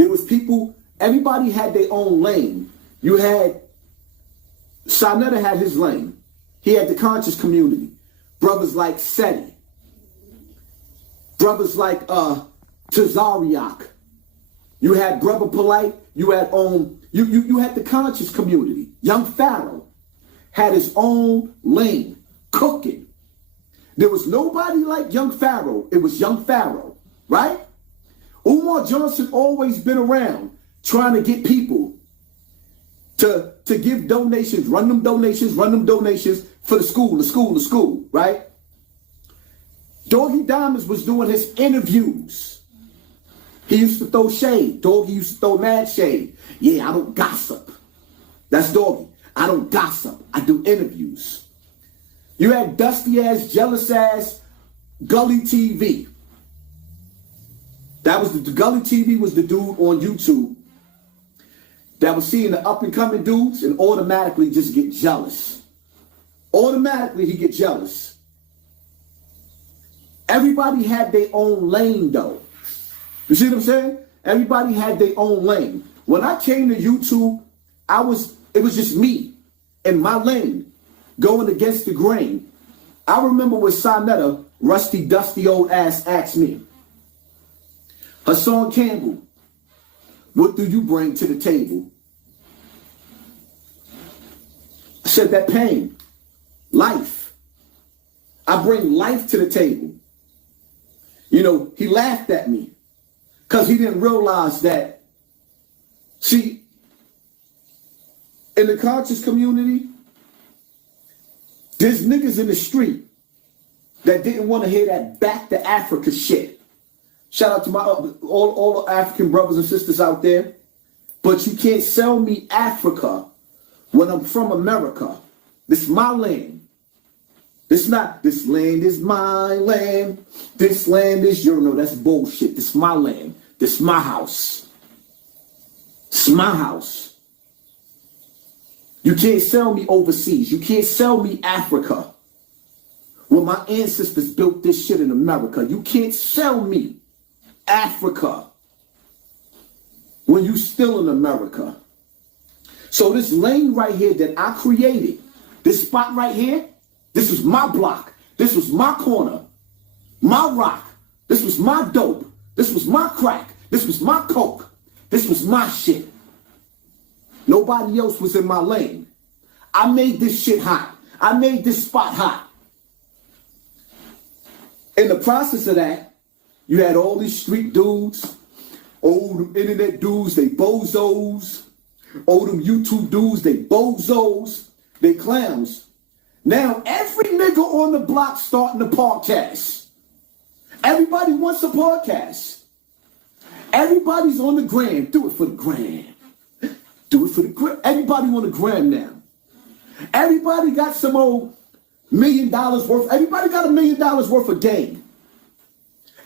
There was people, everybody had their own lane. You had, Sarnetta had his lane. He had the conscious community. Brothers like Seti. Brothers like Tazariak. You had Brother Polite. You had you had the conscious community. Young Pharaoh had his own lane, cooking. There was nobody like Young Pharaoh. It was Young Pharaoh, right? Umar Johnson always been around trying to get people to give donations, run them donations for the school, right? Doggy Diamonds was doing his interviews. He used to throw shade. Doggy used to throw mad shade. Yeah, I don't gossip. That's Doggy. I don't gossip. I do interviews. You had dusty ass, jealous ass, Gully TV. That was the Gully TV was the dude on YouTube that was seeing the up and coming dudes and automatically just get jealous. Automatically he get jealous. Everybody had their own lane though. You see what I'm saying? Everybody had their own lane. When I came to YouTube, it was just me in my lane going against the grain. I remember when Sarnetta, rusty, dusty old ass, asked me, Hassan Campbell, what do you bring to the table? I said that pain, life. I bring life to the table. You know, he laughed at me because he didn't realize that, see, in the conscious community, there's niggas in the street that didn't want to hear that back to Africa shit. Shout out to my all the African brothers and sisters out there. But you can't sell me Africa when I'm from America. This is my land. This land is my land. This land is your, no, that's bullshit. This is my land. This is my house. This is my house. You can't sell me overseas. You can't sell me Africa. Well, my ancestors built this shit in America. You can't sell me Africa when you still in America. So this lane right here that I created, this spot right here, this was my block. This was my corner, my rock. This was my dope. This was my crack. This was my coke. This was my shit. Nobody else was in my lane. I made this shit hot. I made this spot hot. In the process of that, you had all these street dudes, old internet dudes, they bozos. Old them YouTube dudes, they bozos, they clowns. Now every nigga on the block starting a podcast. Everybody wants a podcast. Everybody's on the gram. Do it for the gram. Do it for the gram. Everybody on the gram now. Everybody got some old $1 million worth. Everybody got $1 million worth of game.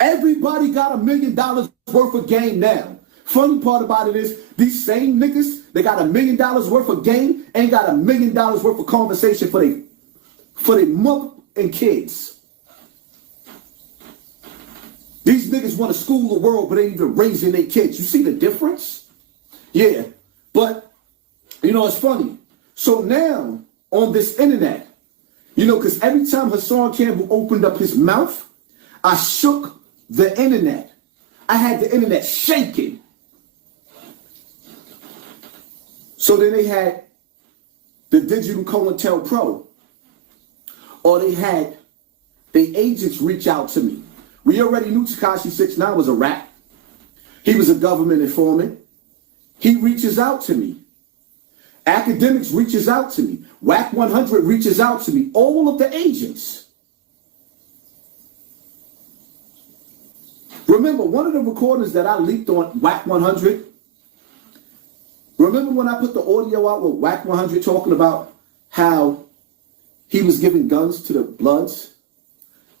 Everybody got $1 million worth of game now. Funny part about it is these same niggas, they got $1 million worth of game, ain't got $1 million worth of conversation for their mother and kids. These niggas want to school the world, but ain't even raising their kids. You see the difference? Yeah, but you know, it's funny. So now on this internet, you know, because every time Hassan Campbell opened up his mouth, I shook the internet. I had the internet shaking. So then they had the digital COINTELPRO, or they had the agents reach out to me. We already knew Tekashi 6ix9ine was a rat. He was a government informant. He reaches out to me. Academics reaches out to me. WAC 100 reaches out to me. All of the agents. Remember, one of the recordings that I leaked on WAC 100, remember when I put the audio out with WAC 100 talking about how he was giving guns to the Bloods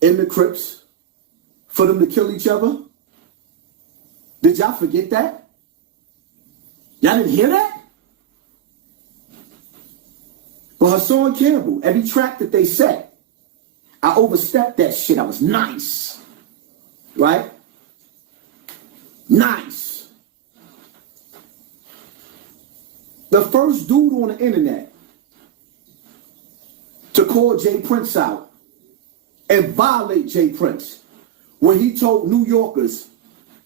and the Crips for them to kill each other? Did y'all forget that? Y'all didn't hear that? But Hassan Campbell, every track that they set, I overstepped that shit. I was nice. Right? Nice. The first dude on the internet to call Jay Prince out and violate Jay Prince when he told New Yorkers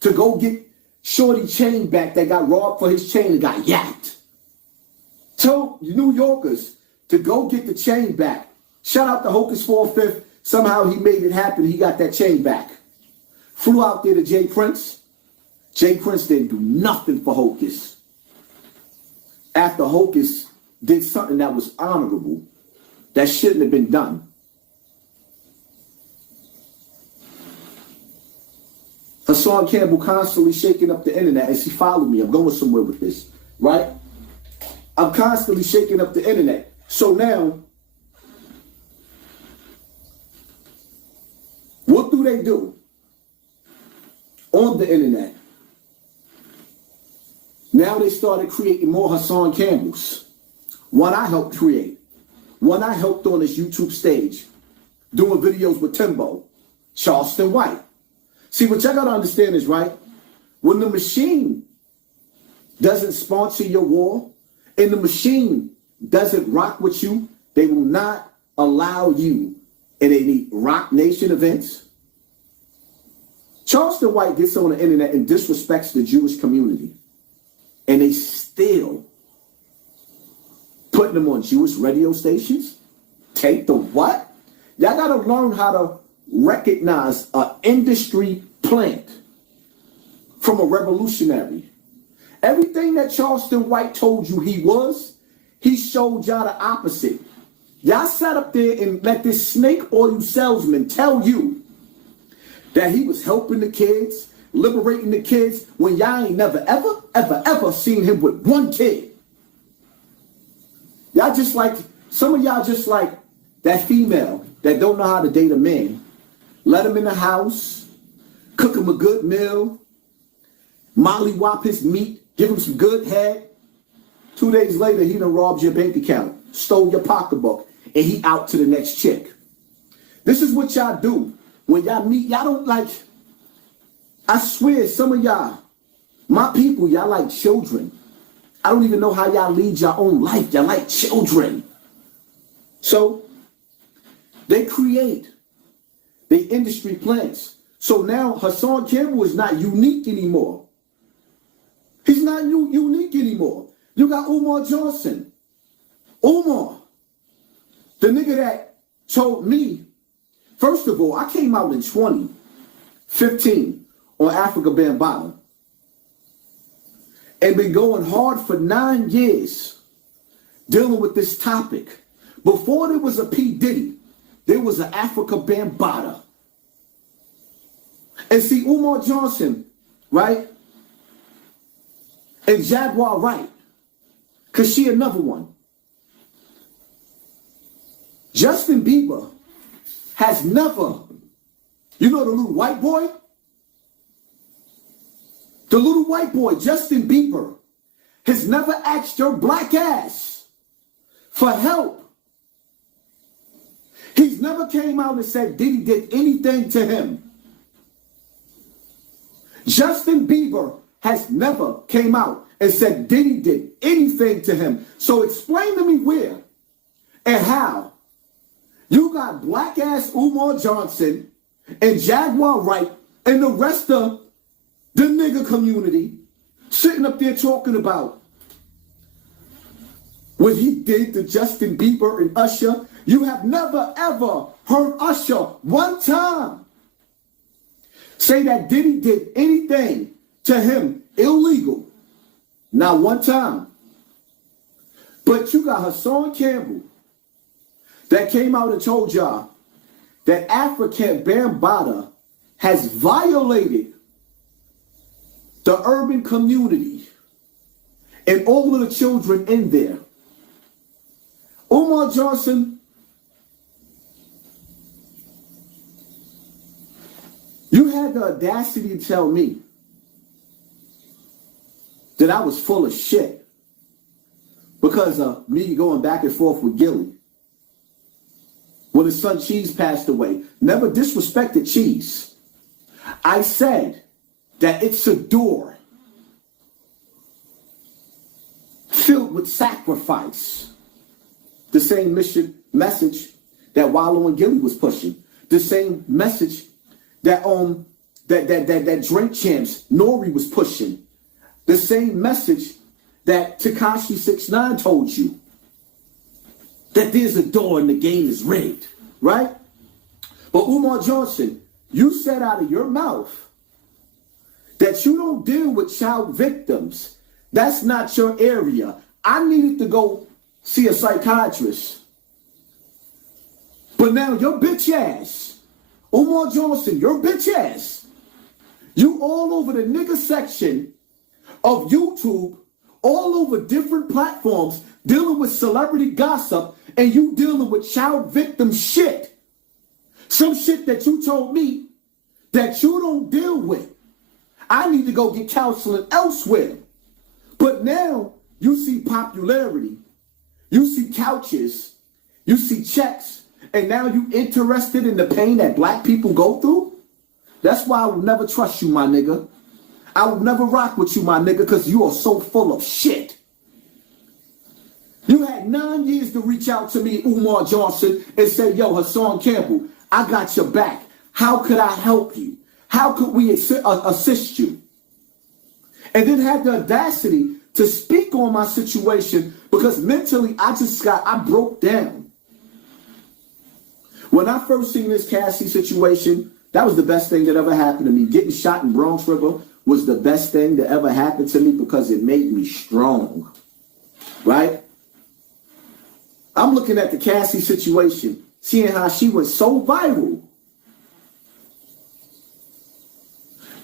to go get Shorty chain back that got robbed for his chain and got yacked. Told New Yorkers to go get the chain back. Shout out to Hocus 4/5. Somehow he made it happen. He got that chain back. Flew out there to Jay Prince. Jay Prince didn't do nothing for Hocus. After Hocus did something that was honorable, that shouldn't have been done. Hassan Campbell constantly shaking up the internet. As he followed me, I'm going somewhere with this, right? I'm constantly shaking up the internet. So now, what do they do on the internet? Now they started creating more Hassan Campbells. One I helped create. One I helped on this YouTube stage, doing videos with Timbo, Charleston White. See, what y'all gotta understand is, right, when the machine doesn't sponsor your war and the machine doesn't rock with you, they will not allow you in any Rock Nation events. Charleston White gets on the internet and disrespects the Jewish community. And they still putting them on Jewish radio stations? Take the what? Y'all gotta learn how to recognize an industry plant from a revolutionary. Everything that Charleston White told you he was, he showed y'all the opposite. Y'all sat up there and let this snake oil salesman tell you that he was helping the kids, liberating the kids, when y'all ain't never, ever seen him with one kid. Y'all just like, some of y'all just like that female that don't know how to date a man. Let him in the house, cook him a good meal, mollywop his meat, give him some good head. 2 days later, he done robbed your bank account, stole your pocketbook, and he out to the next chick. This is what y'all do. When y'all meet, y'all don't like, I swear, some of y'all, my people, y'all like children. I don't even know how y'all lead your own life. Y'all like children. So they create the industry plants. So now Hassan Campbell is not unique anymore. He's not unique anymore. You got Umar Johnson. Umar, the nigga that told me, first of all, I came out in 2015 on Africa Bambaataa and been going hard for 9 years dealing with this topic. Before there was a P. Diddy, there was an Africa Bambaataa. And see, Umar Johnson, right? And Jaguar Wright, because she another one. Justin Bieber has never, you know the little white boy? The little white boy, Justin Bieber, has never asked your black ass for help. He's never came out and said Diddy did anything to him. Justin Bieber has never came out and said Diddy did anything to him. So explain to me where and how you got black ass Umar Johnson and Jaguar Wright and the rest of the nigga community sitting up there talking about what he did to Justin Bieber and Usher. You have never ever heard Usher one time say that Diddy did anything to him illegal. Not one time. But you got Hassan Campbell that came out and told y'all that African Bambaataa has violated the urban community and all of the children in there. Umar Johnson, you had the audacity to tell me that I was full of shit because of me going back and forth with Gilly when his son Cheese passed away. Never disrespected Cheese. I said that it's a door filled with sacrifice. The same message that Wallow and Gilly was pushing. The same message that that Drink Champs Nori was pushing. The same message that Tekashi 6ix9ine told you. That there's a door and the game is rigged, right? But Umar Johnson, you said out of your mouth that you don't deal with child victims. That's not your area. I needed to go see a psychiatrist. But now your bitch ass, Umar Johnson, your bitch ass, you all over the nigga section of YouTube, all over different platforms, dealing with celebrity gossip, and you dealing with child victim shit. Some shit that you told me that you don't deal with. I need to go get counseling elsewhere. But now you see popularity, you see couches, you see checks, and now you interested in the pain that black people go through? That's why I will never trust you, my nigga. I will never rock with you, my nigga, because you are so full of shit. You had 9 years to reach out to me, Umar Johnson, and say, yo, Hassan Campbell, I got your back. How could I help you? How could we assist you? And then had the audacity to speak on my situation because mentally I broke down. When I first seen this Cassie situation, that was the best thing that ever happened to me. Getting shot in Bronx River was the best thing that ever happened to me because it made me strong, right? I'm looking at the Cassie situation, seeing how she was so viral.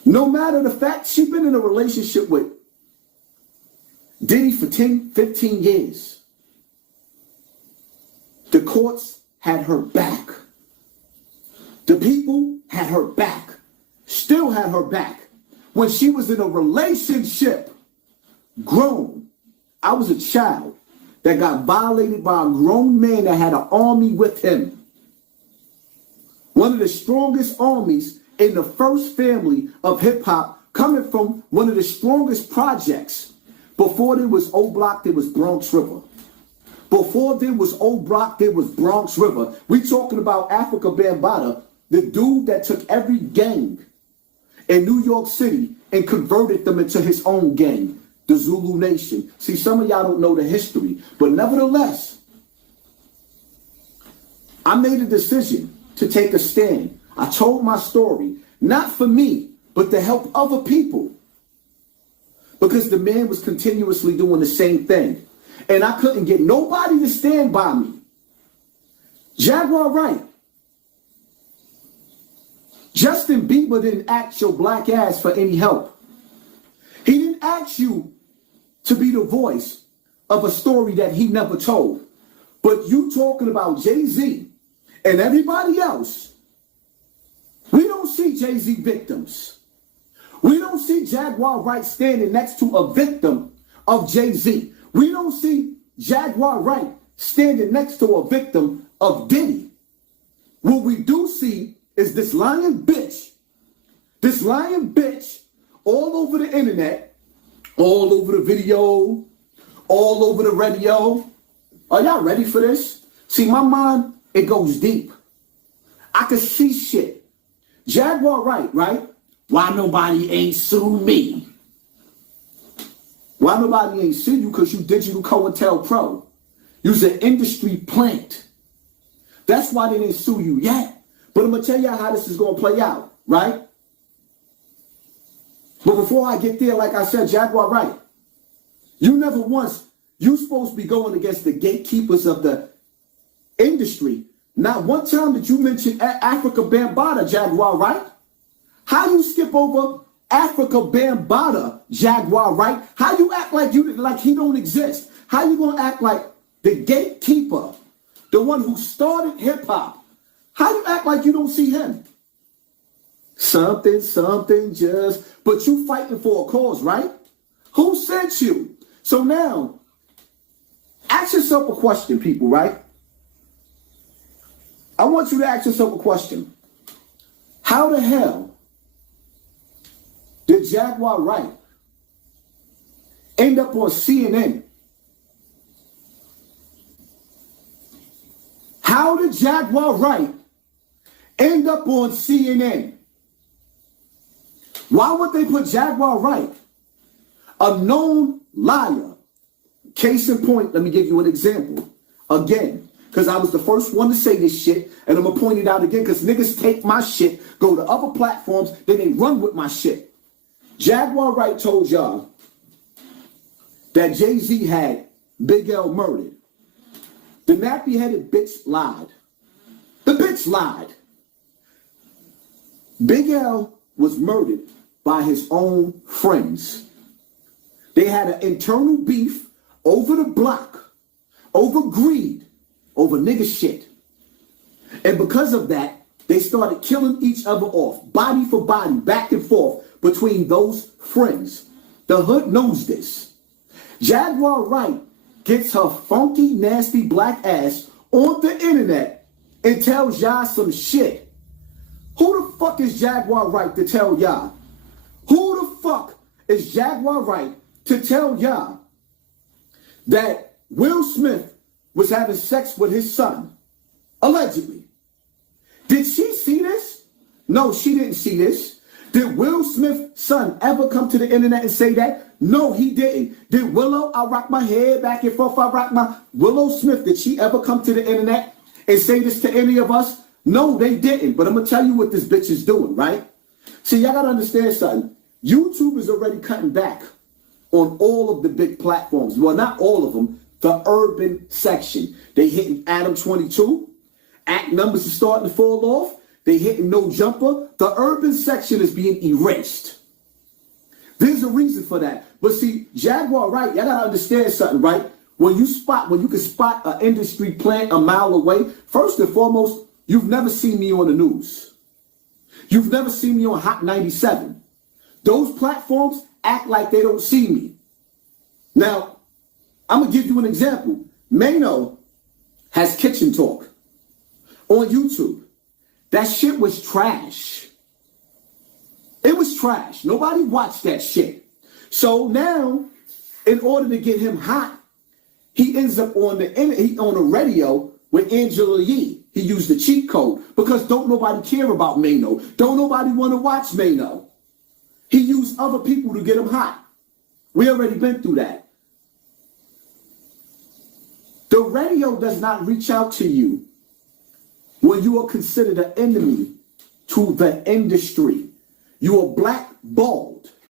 No matter the fact, she's been in a relationship with Diddy for 10, 15 years. The courts had her back. The people had her back. Still had her back. When she was in a relationship, grown. I was a child that got violated by a grown man that had an army with him. One of the strongest armies in the first family of hip-hop, coming from one of the strongest projects. Before there was O Block, there was Bronx River. Before there was O Block, there was Bronx River. We talking about Africa Bambaataa, the dude that took every gang in New York City and converted them into his own gang, the Zulu Nation. See, some of y'all don't know the history, but nevertheless, I made a decision to take a stand. I told my story, not for me, but to help other people. Because the man was continuously doing the same thing. And I couldn't get nobody to stand by me. Jaguar Wright. Justin Bieber didn't ask your black ass for any help. He didn't ask you to be the voice of a story that he never told. But you talking about Jay-Z and everybody else, we don't see Jay-Z victims. We don't see Jaguar Wright standing next to a victim of Jay-Z. We don't see Jaguar Wright standing next to a victim of Diddy. What we do see is this lying bitch all over the internet, all over the video, all over the radio. Are y'all ready for this? See, my mind, it goes deep. I can see shit. Jaguar Wright, right? Why nobody ain't sue me? Why nobody ain't sue you? Because you digital COINTELPRO. You's an industry plant. That's why they didn't sue you yet. But I'm going to tell y'all how this is going to play out, right? But before I get there, like I said, Jaguar Wright, you never once, you supposed to be going against the gatekeepers of the industry. Not one time did you mention Africa Bambaataa, Jaguar Wright. How you skip over Africa Bambaataa, Jaguar Wright? How you act like he don't exist? How you gonna act like the gatekeeper, the one who started hip hop? How you act like you don't see him? Something just, but you fighting for a cause, right? Who sent you? So now, ask yourself a question, people, right? I want you to ask yourself a question. How the hell did Jaguar Wright end up on CNN would Jaguar Wright end up on CNN? Why would they put Jaguar Wright, a known liar? Case in point, let me give you an example. Again, because I was the first one to say this shit, and I'm going to point it out again because niggas take my shit, go to other platforms, then they run with my shit. Jaguar Wright told y'all that Jay-Z had Big L murdered. The nappy-headed bitch lied. The bitch lied. Big L was murdered by his own friends. They had an internal beef over the block, over greed, over nigga shit. And because of that, they started killing each other off, body for body, back and forth between those friends. The hood knows this. Jaguar Wright gets her funky, nasty black ass on the internet and tells y'all some shit. Who the fuck is Jaguar Wright to tell y'all? Who the fuck is Jaguar Wright to tell y'all that Will Smith was having sex with his son? Allegedly. Did she see this? No, she didn't see this. Did Will Smith's son ever come to the internet and say that? No, he didn't. Did Willow, I rock my head back and forth, I rock my... Willow Smith, did she ever come to the internet and say this to any of us? No, they didn't. But I'm going to tell you what this bitch is doing, right? See, y'all got to understand something. YouTube is already cutting back on all of the big platforms. Well, not all of them. The urban section. They hitting Adam 22. Act numbers are starting to fall off. They hitting No Jumper. The urban section is being erased. There's a reason for that. But see, Jaguar Wright, y'all gotta understand something, right? When you can spot an industry plant a mile away, first and foremost, you've never seen me on the news. You've never seen me on Hot 97. Those platforms act like they don't see me. Now, I'm gonna give you an example. Mano has Kitchen Talk on YouTube. That shit was trash. It was trash. Nobody watched that shit. So now, in order to get him hot, he ends up on the radio with Angela Yee. He used the cheat code because don't nobody care about Mano. Don't nobody want to watch Mano. He used other people to get him hot. We already been through that. The radio does not reach out to you when you are considered an enemy to the industry. You are blackballed.